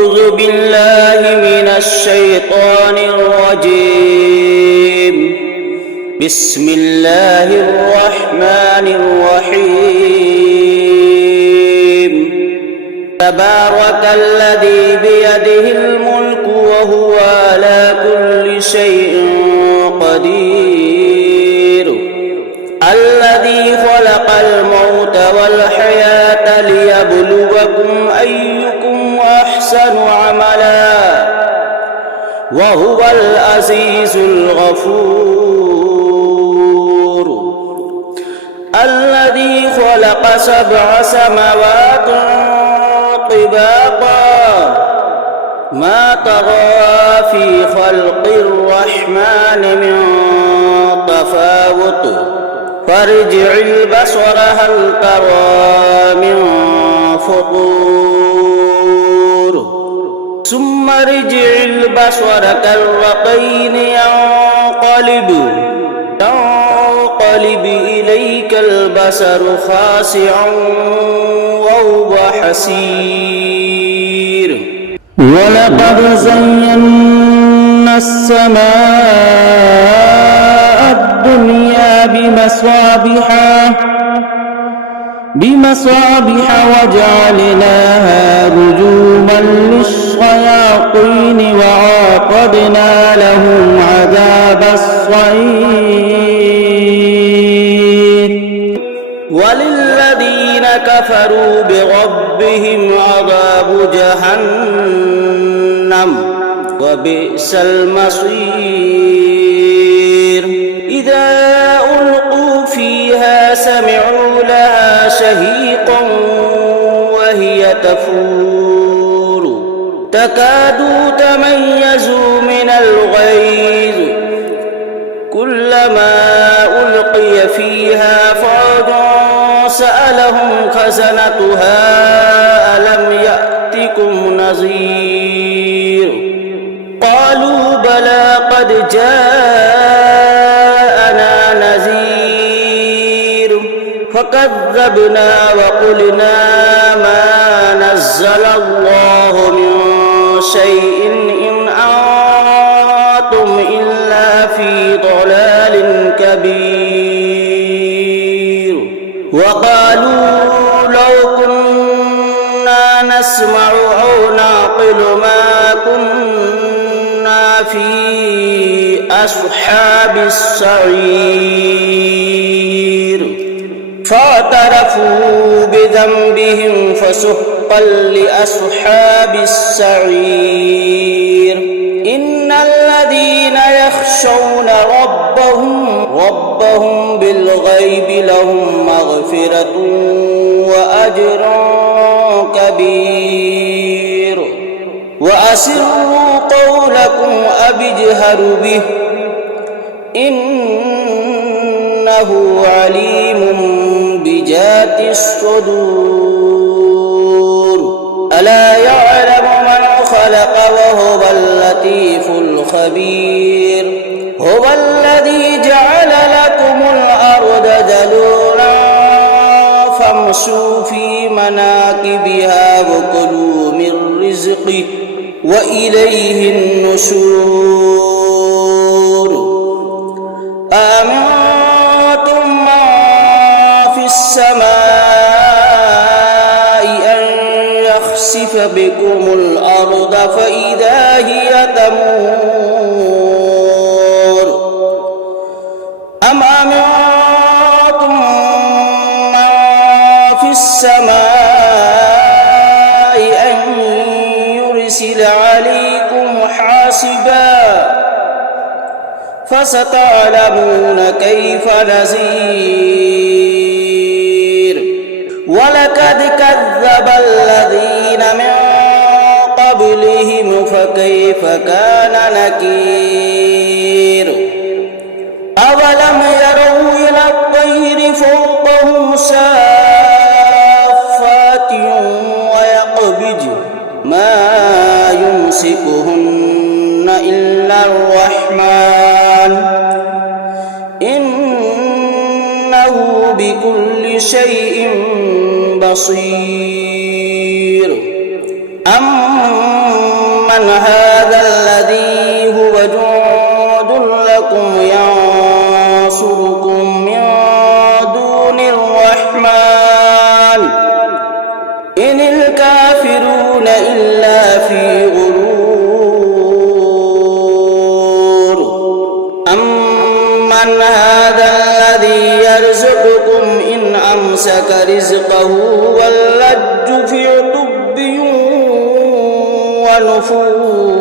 أعوذ بالله من الشيطان الرجيم. بسم الله الرحمن الرحيم. تبارك الذي بيده الملك وهو على كل شيء قدير. الذي خلق الموت والحياة ليبلوكم أيكم أحسن عملا وهو العزيز الغفور. الذي خلق 7 سماوات طباقا ما ترى في خلق الرحمن من تفاوت فارجع البصر هل ترى من فطور ثم ارجع البصر كرتين ينقلب إليك البصر خاسعا وهو حسير. ولقد زينا السماء الدنيا بمصابيح وجعلناها رجوما للشياطين وأعتدنا لهم عذاب الصعير. وللذين كفروا بربهم عذاب جهنم وبئس المصير. إذا ألقوا فيها سمعوا لها شهيقا وهي تفور تكاد تميز من الغيظ كلما ألقي فيها فوج سألهم خزنتها ألم يأتكم نذير قالوا بلى قد جاءنا نذير فكذبنا وقلنا ما نزل الله من شيء إن أنتم إلا في ضلال كبير. وقالوا لو كنا نسمع أو نعقل ما كنا في أصحاب السعير. فاعترفوا بذنبهم فسحقا لأصحاب السعير. إن الذين يخشون ربهم بالغيب لهم مغفرة وأجر كبير. وأسروا قولكم أو اجهروا به إنه عليم بذات الصدور. ألا يعلم من خلق وهو اللطيف الخبير. هو الذي جعل لكم الأرض ذلولا فامشوا في مناكبها وكلوا من رزقه وإليه النشور. أأمنتم من في السماء أن يخسف بكم الأرض فإذا هي تمور أم أمنتم من في السماء أن يرسل عليكم حاسبا فستعلمون كيف نذير. ولقد كذب الذين من قبلهم فكيف كان نكير. أولم يروا إلى الطير فوقهم صافات ويقبض ما يمسكهن إلا الرحمن إنه بكل شيء بصير. أمن هذا الذي هو جند لكم ينصركم من دون الرحمن إن الكافرون إلا في غرور أمن هذا الذي يرزقكم إن أمسك رزقه واللج في عتب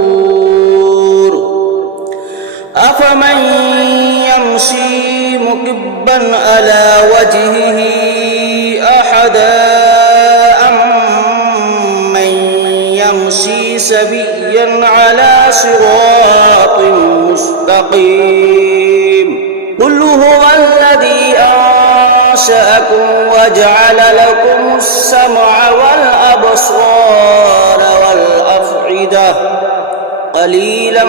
ونفور أفمن يمشي مكبا على وجهه أحدا أمن يمشي سويا على صراط مستقيم قل هو الذي أنشأكم وجعل لكم السمع والأبصار والأفئدة قليلا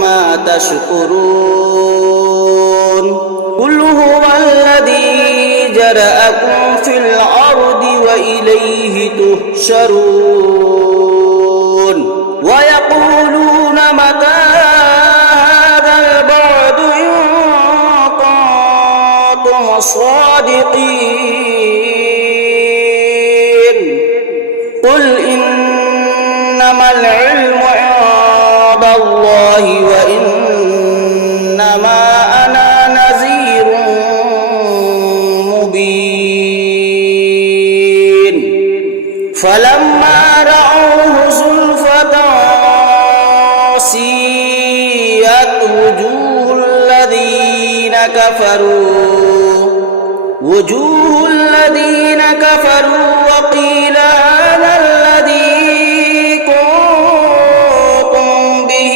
ما تشكرون قل هو الذي جرأكم في الأرض وإليه تحشرون ويقولون متى هذا البعد إن كنتم صادقين قل إنما العلم عند الله وإنما أنا نذير مبين فلما رأوه زلفة سيئت وجوه الذين كفروا وقيل هذا الذي كنتم به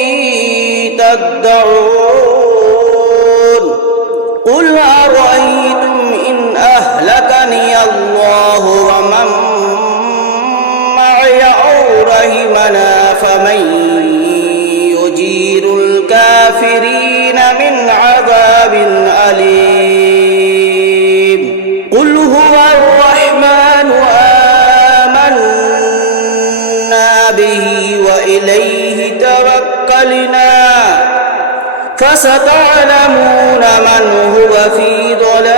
تدعون قل أرأيتم إن أهلكني الله ومن معي أو رحمنا فمن يجير الكافرين من عذاب أليم قل هو الرحمن آمنا به وإليه توكلنا فستعلمون من هو في ضلال